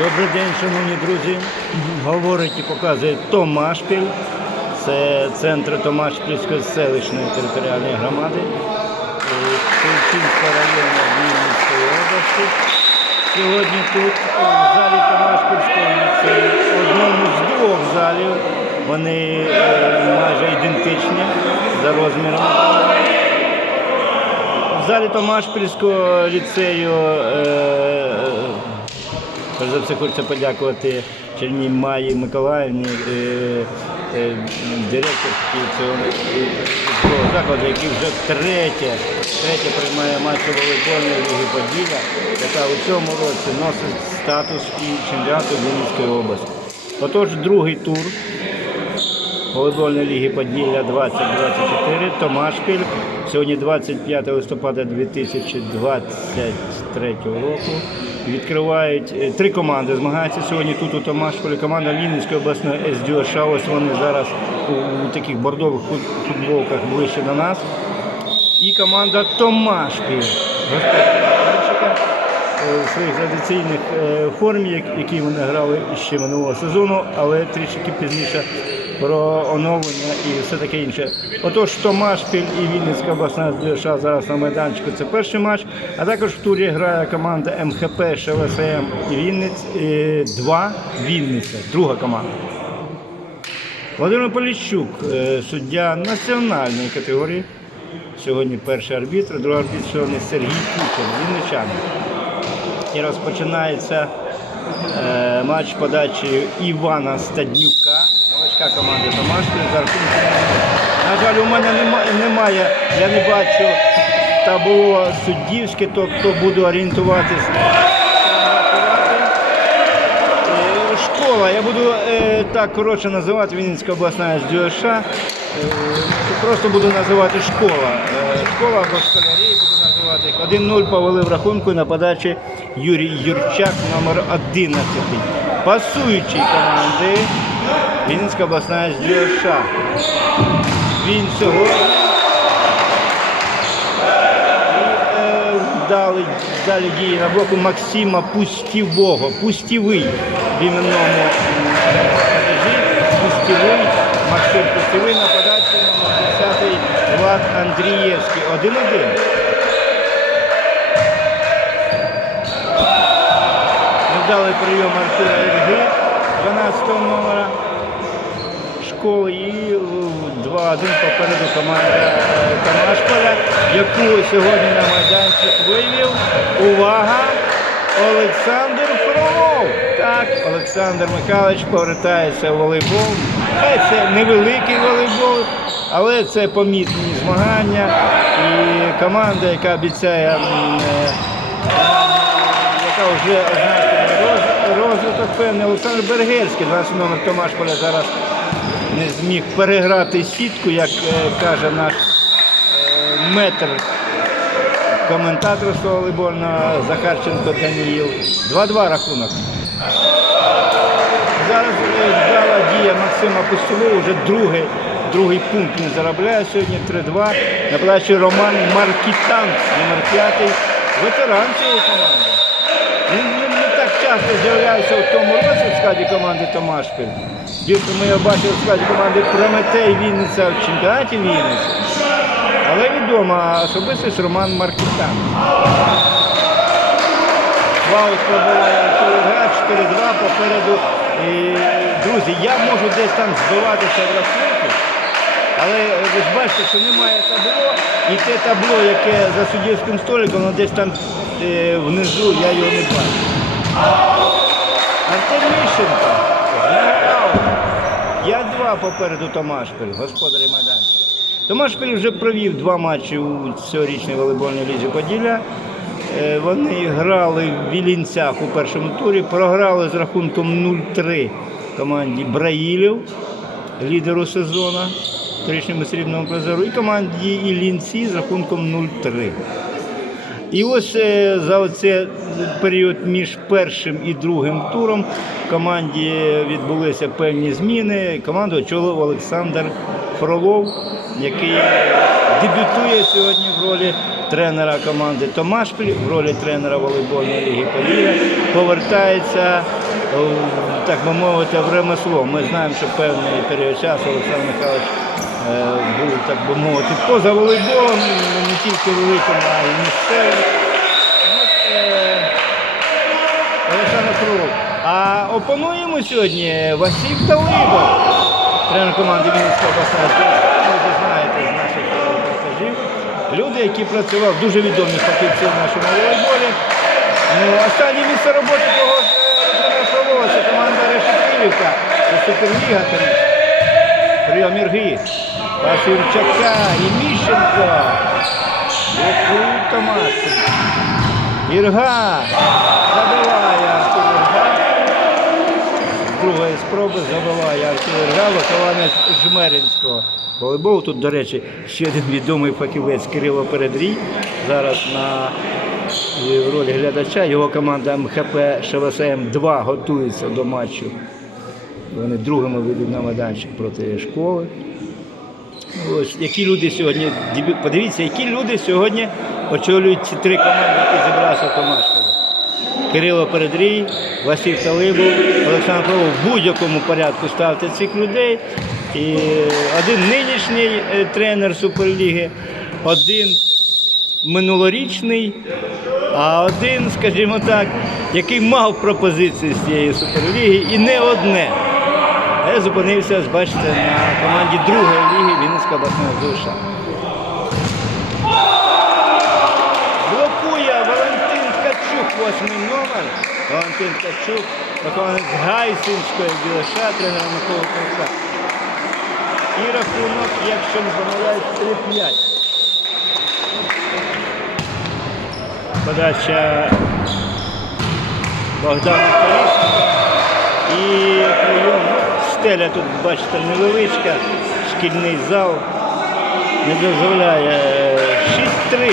Добрий день, шановні друзі. Говорить і показує Томашпіль. Це центр Томашпільської селищної територіальної громади е, Тульчинського району Вінницької області. Сьогодні тут в залі Томашпільського ліцею, одному з двох залів, вони е, майже ідентичні за розмірами. В залі Томашпільського ліцею е, За все хочеться подякувати Черній Маї Миколаївні, е, е, директорській цього закладу, який вже третє, третє приймає матчі волейбольної ліги Поділля, яка у цьому році носить статус і чемпіонату Вінницької області. Отож, другий тур волейбольної ліги Поділля 2024 Томашпіль. Сьогодні 25 листопада 2023 року. Відкривають е, три команди. Змагаються сьогодні тут у Томашполі. Команда Вінницької обласної СДОШ. Ось вони зараз у, таких бордових футболках ближче до нас. І команда Томашпіль. Е, своїх традиційних е, формі, які вони грали ще минулого сезону, але трішки пізніше про оновлення і все таке інше. Отож, Томашпіль і Вінницька обласна ДШ зараз на майданчику. Це перший матч. А також в турі грає команда МХП, ШВСМ і Вінниць. 2 Вінниця, друга команда. Володимир Поліщук, е, суддя національної категорії. Сьогодні перший арбітр, другий арбітр сьогодні Сергій Кучер, вінничанин. І розпочинається е, матч подачі Івана Стаднюка, новачка команди Томашпіль. За. На жаль, у мене немає, я не бачу табло суддівське, тобто буду орієнтуватись. Е, Школа, я буду е, так коротше називати Вінницька обласна СДЮШ. Е, просто буду називати школа. Е, школа або школярі буду називати 1-0 повели в рахунку на подачі Юрій Юрчак, номер 11. Пасуючий команди Вінницька обласна СДЮШ. Він сьогодні е, дали, далі дії на блоку Максима Пустівого. Пустівий в іменному. Пустівий, Максим Пустівий на подачі номер 10 Влад Андрієвський. 1-1. Невдалий прийом Артура Ільги, 12-го номера школи і е, 2-1 попереду команда е, Тамашполя, яку сьогодні на майданчик вивів. Увага! Олександр. Так, Олександр Михайлович повертається в волейбол. Хай це невеликий волейбол, але це помітні змагання. І команда, яка обіцяє, е, яка вже розвиток певний. Олександр Бергельський, 12 номер Томашполя зараз не зміг переграти сітку, як е, каже наш е, метр коментаторства волейбольного Захарченко Даніїл. 2-2 рахунок. Зараз е, вдала дія Максима Пустового, вже другий, другий пункт він заробляє сьогодні 3-2. На подачі Роман Маркітан, номер 5, ветеран цієї команди. Він не, не так часто з'являється в тому році в складі команди Томашпіль. Більше ми його бачили в складі команди Прометей Вінниця в чемпіонаті Вінниці. Але відома особистість Роман Маркітан. Ваут пробиває Артур Ільга, 4-2 попереду. Друзі, я можу десь там збиватися в рахунку, але ви ж бачите, що немає табло, і те табло, яке за суддівським столиком, воно десь там е, внизу, я його не бачу. Артем Міщенко. Я два попереду Томашпіль, господарі майданчика. Томашпіль вже провів два матчі у цьогорічній волейбольній лізі Поділля. Е, Вони грали в Вілінцях у першому турі, програли з рахунком 0-3 команді Браїлів, лідеру сезону, торічньому срібному призеру, і команді Іллінці з рахунком 0-3. І ось е, за оцей період між першим і другим туром в команді відбулися певні зміни. Команду очолив Олександр Фролов, який дебютує сьогодні в ролі тренера команди Томашпіль, в ролі тренера волейбольної ліги Поділля. Повертається е, так би мовити, в ремесло. Ми знаємо, що певний період часу Олександр Михайлович е, був, так би мовити, поза волейболом, не тільки великим, а й місцевим. Е, Олександр Крулов. А опонуємо сьогодні Василь Талибов, тренер команди Вінницька обласна. Ви вже знаєте з наших е, репортажів. Люди, які працювали, дуже відомі фахівці в нашому волейболі. Ну, останнє місце роботи того ж е, Фролова, це команда Решетилівка, це Суперліга там. Прийом Ірги, Васильчака і Міщенко. Яку Томашин. Ірга забиває Артур Ірга. З другої спроби забиває Артур Жмеринського. Волейбол тут, до речі, ще один відомий фахівець Кирило Передрій. Зараз на в ролі глядача. Його команда МХП ШВСМ 2 готується до матчу. Вони другими вийдуть на майданчик проти школи. Ось які люди сьогодні, подивіться, які люди сьогодні очолюють ці три команди, які зібралися в Томашкові. Кирило Передрій, Василь Талибов, Олександр Павлов в будь-якому порядку ставте цих людей. І один нинішній е, тренер Суперліги, один минулорічний, а один, скажімо так, який мав пропозиції з цієї суперліги і не одне. Я зупинився, бачите, на команді другої ліги Вінницька обласна ЗУШа. 28 номер Валентин Ткачук, такого Гайсинської білиша тренерного круга. І рахунок, якщо не помиляють, 3-5. Подача Богдана Колісника. І прийом стеля тут, бачите, невеличка, шкільний зал. Не дозволяє 6-3,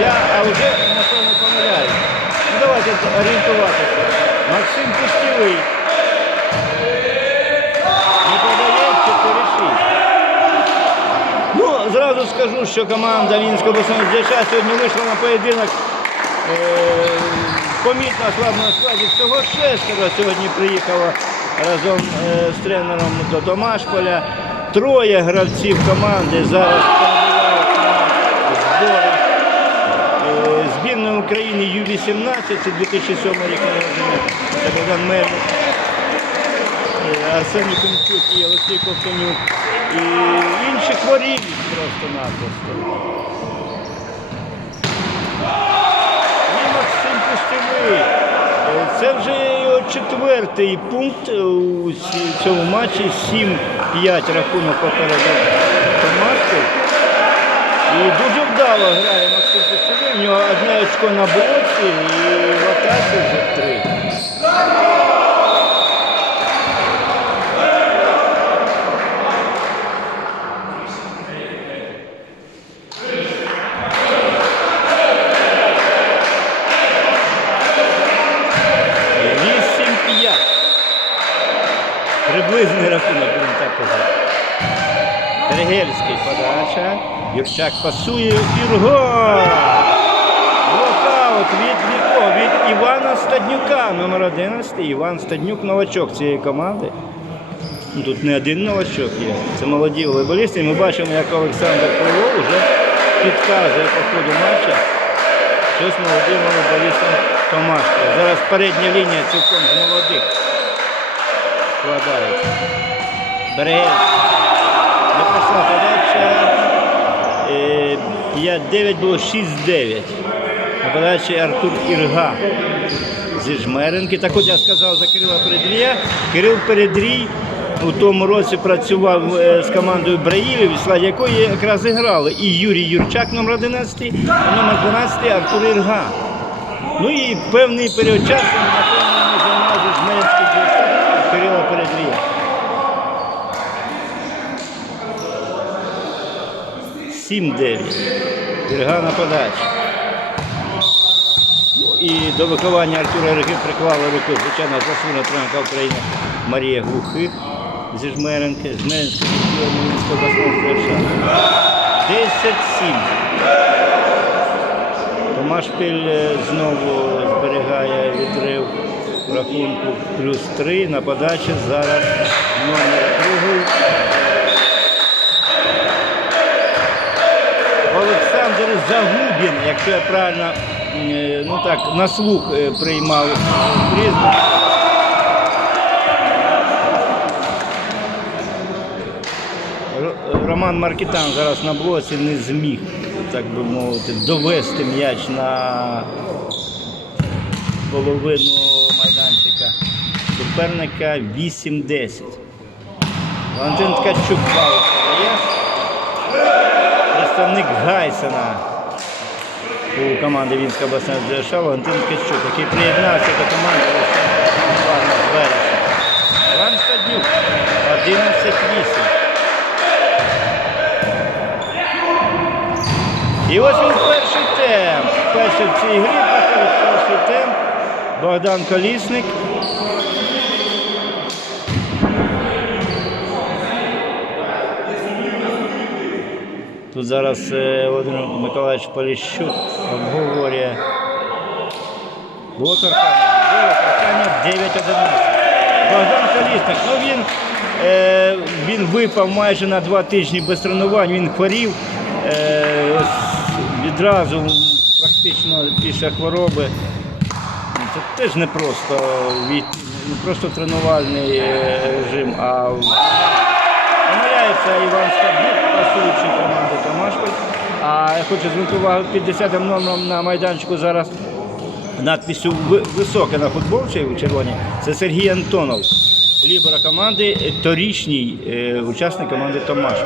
я а вже... Давайте орієнтуватися. Максим Пустєвий. Не подає 4-6. Ну, зразу скажу, що команда Вінського обласного ДШ сьогодні вийшла на поєдинок е, помітно ослабленому складі. Всього шестеро сьогодні приїхало разом з тренером до Домашполя. Троє гравців команди зараз збірної України Ю-18, це 2007 рік народження, Богдан Мельник. Е, Арсеній Комчук і Олексій Ковтонюк. І інші хворіють просто-напросто. Максим Пустовий. Е, Це вже четвертий пункт у цьому матчі. 7-5 рахунок попереду Томашки. І дуже вдало грає Максим Пустовий. У нього одне очко на блоці і в атаці вже три. Приблизний рахунок, будемо так казати. Трегельський подача. Юрчак пасує. Ірго! Блокаут від Віко, від Івана Стаднюка, номер 11. Іван Стаднюк, новачок цієї команди. Ну, Тут не один новачок є. Це молоді волейболісти. Ми бачимо, як Олександр Крилов вже підказує по ходу матча щось молодим волейболістам Томашка. Зараз передня лінія цілком з молодих складається. Берегель. Не пройшла подача. Е, 5-9 було 6-9. На подачі Артур Ірга зі Жмеренки. Так от я сказав за Кирила Передрія. Кирил Передрій у тому році працював е, з командою Браїлів, в якої якраз і грали і Юрій Юрчак, номер 11, і номер 12 Артур Ірга. Ну і певний період часу, напевно, не займав Жмеренський дівчат Кирила Передрія. 7-9. Ірга на подачі. І до виховання Артура Риги приклала руку, звичайно, заслуга тренерка України Марія Глухих зі Жмеренки, Жмеренська Мінського обласного держава. 10-7. Томаш Піль е, знову зберігає відрив. рахунку плюс 3 на подачі зараз номер другий. Олександр Загубін, якщо я правильно ну так, на слух е, приймав е, прізвище. Роман Маркітан зараз на блоці не зміг, так би мовити, довести м'яч на половину майданчика суперника 8-10. Валентин Ткачук фаул. Представник Гайсена у команди Вінська обласна ДШ Валентин Кищук, який приєднався до команди вересня. Іван Стаднюк 11-8. І ось він перший темп. Перший в цій грі перший темп. Богдан Колісник. Тут зараз е, Володимир Миколаївич Поліщук обговорює. Було торкання, було торкання 9-11. Богдан Колісник, ну він, е, він випав майже на два тижні без тренувань, він хворів. Е, відразу практично після хвороби. Це теж не просто, не просто тренувальний е, режим, а Помиляється Іван Стабюк, пасуючий команди. А я хочу звернути увагу під 10 номером на майданчику зараз надписю високе на футболці у червоній. Це Сергій Антонов, лібера команди, торічній е, учасник команди Томашпіль.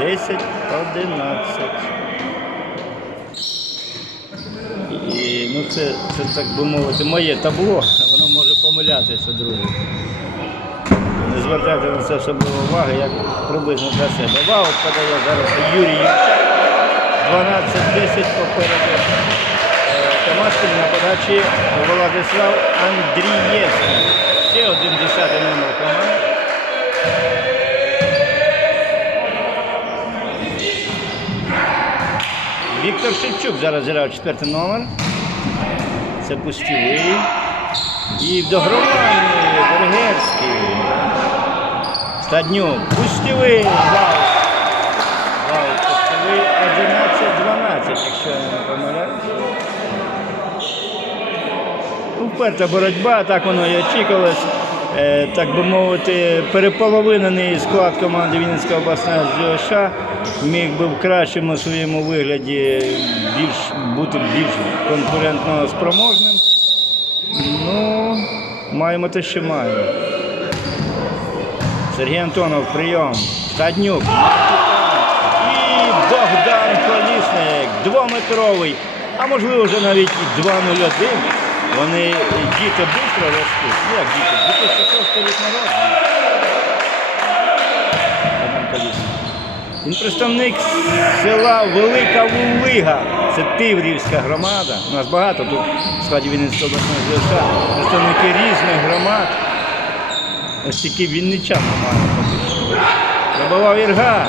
10-11. 10-11. І ну, це, це, так би мовити, моє табло, воно може помилятися, друзі. Не звертайте на це особливо уваги, як приблизно для себе. Вау, подає зараз Юрій Євчак. 12-10 попереду. Е, на подачі Владислав Андрієвський. Ще один десятий номер команди. Віктор Шевчук зараз грав четвертий номер. Це пустівий. І догроманий Бергерський. Стаднюк. Пустівий. Вау. Вау, пустівий 11-12, якщо я не помиляюсь. Уперта боротьба, так воно і очікувалось. Е, так би мовити, переполовинений склад команди Вінницька обласна ЗОШ міг би в кращому своєму вигляді більш, бути більш конкурентно спроможним. Ну, маємо те, що маємо. Сергій Антонов, прийом. Стаднюк. І Богдан Колісник, двометровий, а можливо вже навіть і 2-0-1. Вони діти швидко ростуть. Ну, як діти? 2006 рік народження. Богдан Колісник. Він представник села Велика Вулига. Це Тиврівська громада. У нас багато тут в складі Вінницького обласного ЗСА. Представники різних громад. Ось тільки вінничан немає. Забивав Ірга.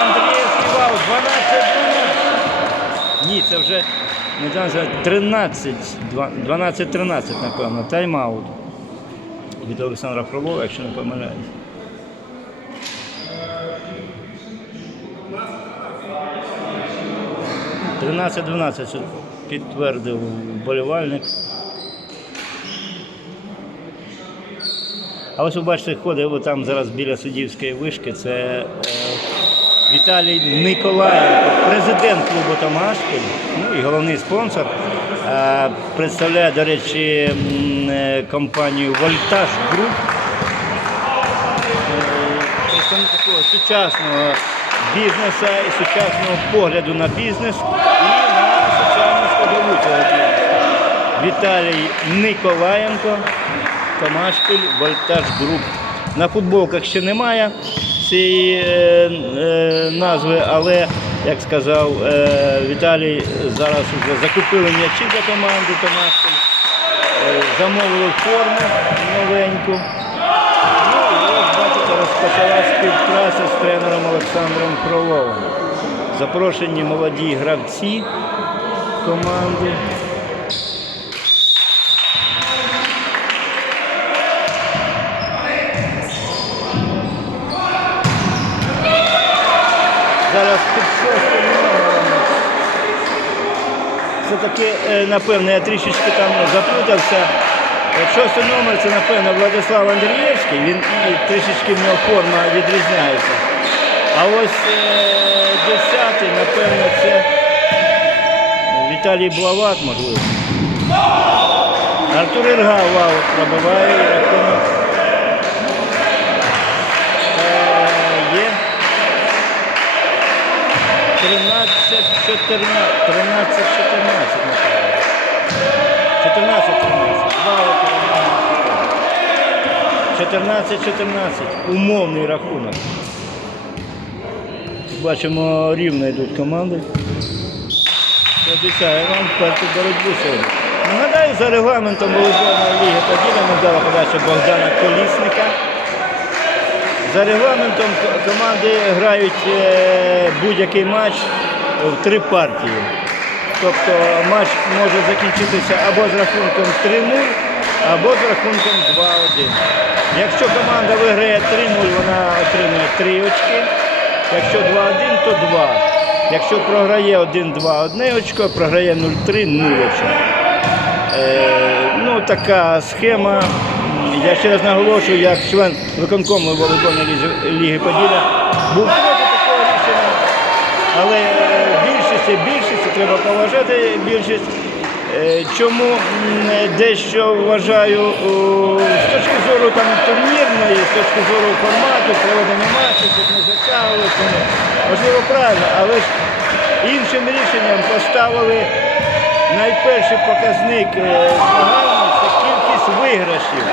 Андрієвський вал, 12-12. Ні, це вже 12, 13, 12-13, напевно. Тайм-аут. Від Олександра Фролова, якщо не помиляюсь. Тринадцять-дванадцять що підтвердив вболівальник. А ось ви бачите, ходить там зараз біля суддівської вишки. Це е, Віталій Николаєнко, президент клубу Томашпіль, ну і головний спонсор. Е, представляє, до речі, е, компанію Вольтаж Груп. Е, Представник такого сучасного бізнесу і сучасного погляду на бізнес і на соціальну складову. Віталій Николаєнко, Томашпіль, Вольтаж Груп. На футболках ще немає цієї е, е, назви, але, як сказав е, Віталій, зараз вже закупили м'ячі для команди Томашпіль, е, замовили форму новеньку. Ну, і ось бачите, розпочала співпраця з тренером Олександром Кроловим. Запрошені молоді гравці команди. Зараз під шостим номером. Все-таки, е, напевно, я трішечки там заплутався. Е, Шостий номер це, напевно, Владислав Андрієвський, він і трішечки в нього форма відрізняється. А ось е, десятий, напевно, це Віталій Блават, можливо. Артур Ірга вау, пробиває Є 13, 14, 13, 14, напевно. 14, 13. Вау, 14, 14. Умовний рахунок. Бачимо, рівно йдуть команди. Обіцяю вам вперти боротьбу сьогодні. Нагадаю, за регламентом волейбольної ліги поділя вдала подача Богдана Колісника. За регламентом команди грають е, будь-який матч в три партії. Тобто матч може закінчитися або з рахунком 3-0, або з рахунком 2-1. Якщо команда виграє 3-0, вона отримує 3 очки. Якщо 2-1, то 2. Якщо програє 1-2, 1 очко, програє 0-3, 0 очко. Е, ну, така схема. Я ще раз наголошую, як член виконкому волейбольної ліги Поділля був проти такого рішення. Але е, більшість треба поважати більшість. Е, Чому дещо вважаю з точки зору там турнірної, з точки зору формату, проведення матчів, щоб не затягувати, можливо, правильно, але ж іншим рішенням поставили найперший показник е, це кількість виграшів.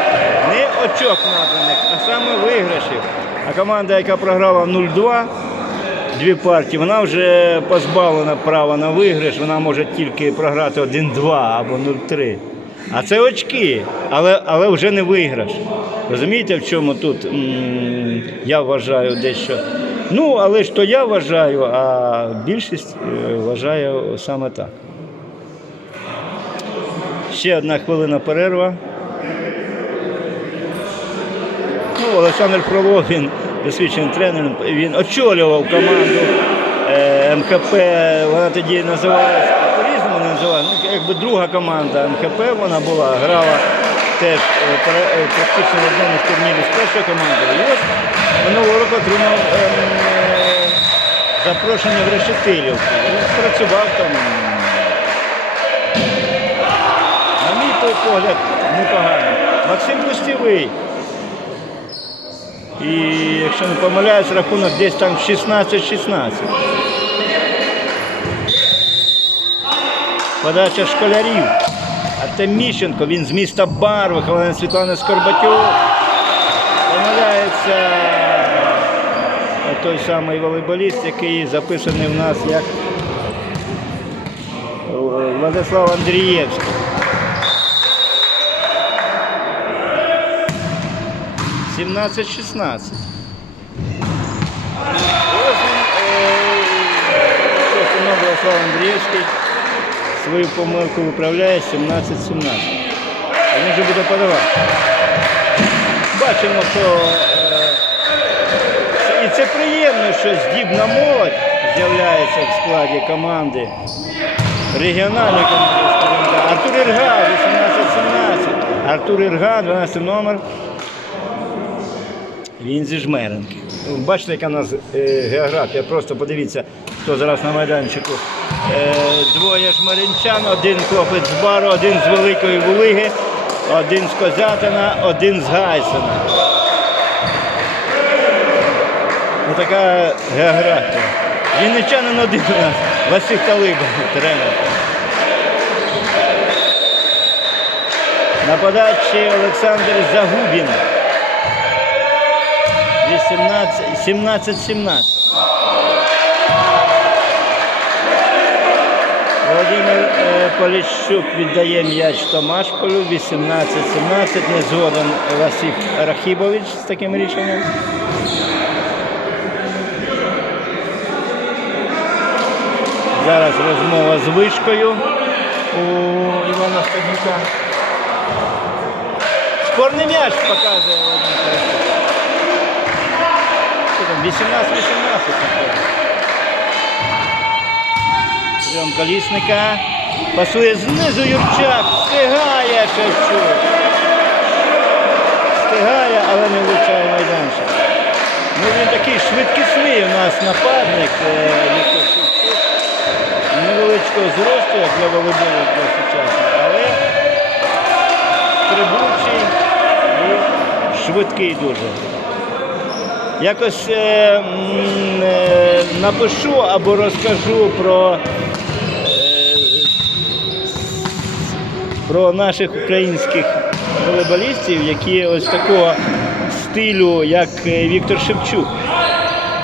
Не очок набраних, а саме виграшів. А команда, яка програла 0-2, дві партії, вона вже позбавлена права на виграш, вона може тільки програти 1-2 або 0-3. А це очки, але, але вже не виграш. Розумієте, в чому тут я вважаю дещо. Ну, але ж то я вважаю, а більшість е, вважає саме так. Ще одна хвилина перерва. Ну, Олександр Фролов, досвідчений тренер, він очолював команду е, МХП, вона тоді називалася, по-різному не називала, ну, якби друга команда МХП вона була, грала теж е, е, практично в одному з турнірів з першою командою. І ось минулого року отримав ем, е, запрошення в Решетилівку. Працював там. На мій погляд, непогано. Максим Пустєвий. І якщо не помиляюсь, рахунок десь там 16-16. Подача школярів. Артем Міщенко, він з міста Барви, Хелена Світлана Скорбатюк. Помиляється той самий волейболіст, який записаний в нас як е, Владислав Андрієвський. 17-16. Ось він, е, шостий номер Владислав Андрієвський свою помилку виправляє 17-17. Він вже буде подавати. Бачимо, що е, і це приємно, що здібна молодь з'являється в складі команди. Регіональної команди. Артур Ірга, 18-17. Артур Ірга, 12 номер. Він зі жмеренки. Ну, Бачите, яка у нас е, географія. Просто подивіться, хто зараз на майданчику. Е, двоє жмеринчан, один хлопець з бару, один з Великої Вулиги, один з Козятина, один з Гайсена. Ну, така географія. Вінничанин один у нас, Василь Талиба, тренер. На подачі Олександр Загубін. 17-17. Володимир е, Поліщук віддає м'яч Томашполю. 18-17. Не згоден Васів Рахібович з таким рішенням. Зараз розмова з вишкою у Івана Стаднюка. Спорний м'яч показує Володимир Поліщук. Що там, 18-18 таке. Прийом колісника. Пасує знизу Юрчак. Встигає Шевчук. Встигає, але не влучає майданчик. Ну, він такий швидкісний у нас нападник е. Невеличкого зросту, як для волейболу для сучасного, але стрибучий і швидкий дуже. Якось е, е, напишу або розкажу про, е, про наших українських волейболістів, які ось такого стилю, як е, Віктор Шевчук.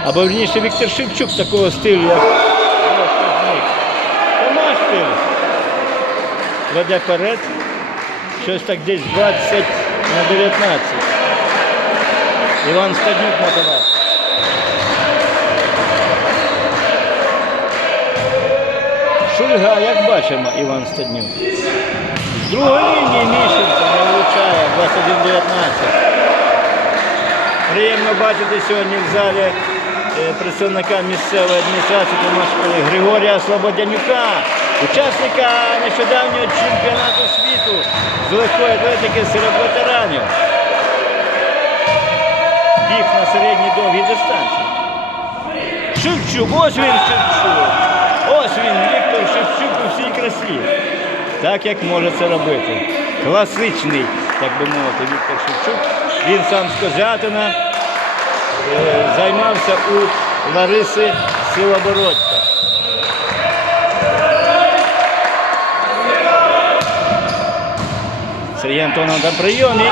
Або верніше Віктор Шевчук такого стилю, як деякі з веде вперед. Щось так десь 20 на 19. Іван Стаднюк мотивав. Шульга, як бачимо, Іван Стаднюк. З другої лінії Мішенко не влучає 21-19. Приємно бачити сьогодні в залі е, представника місцевої адміністрації Томашпілі Григорія Слободянюка, учасника нещодавнього чемпіонату світу з легкої атлетики серед ветеранів. Біг на середній довгій дистанції. Шевчук, ось він Шевчук. Ось він, Віктор Шевчук у всій красі. Так як може це робити. Класичний, так би мовити, Віктор Шевчук. Він сам з Козятина е, займався у Лариси Силобородька. Сергій Антонов на прийомі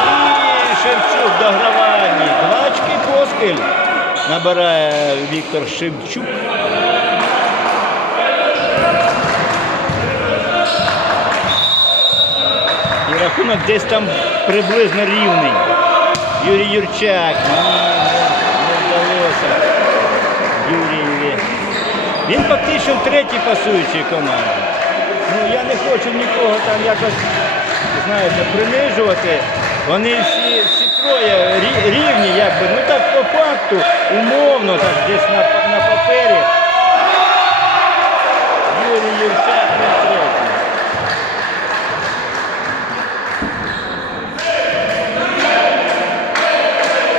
і Шевчук в дограванні. Два очки поспіль набирає Віктор Шевчук. І рахунок десь там приблизно рівний. Юрій Юрчак. Ні, не. Він фактично третій пасуючій команді. Ну, я не хочу нікого там якось, знаєте, принижувати. Вони всі, всі рі- рівні, якби. Ну так по факту, умовно, так десь на, на папері. Юрій Юрчак на третій.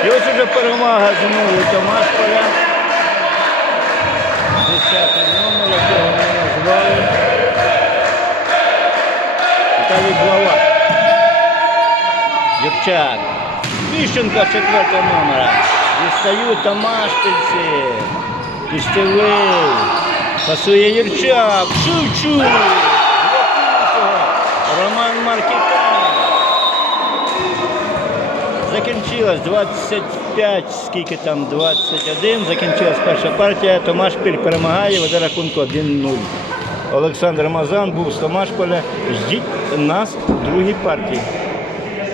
І ось уже перемога знову Томашполя. Десятий номер, якого ми назвали. Віталій Блавак. Юрчак. Віщенко четвертого номера. Дістають Томашпільці. Кістєвий. Пасує Юрчак. Шевчук. Роман Маркітан. Закінчилась 25, скільки там, 21. Закінчилась перша партія. Томашпіль перемагає, веде рахунку 1-0. Олександр Мазан був з Томашполя. Ждіть нас в другій партії.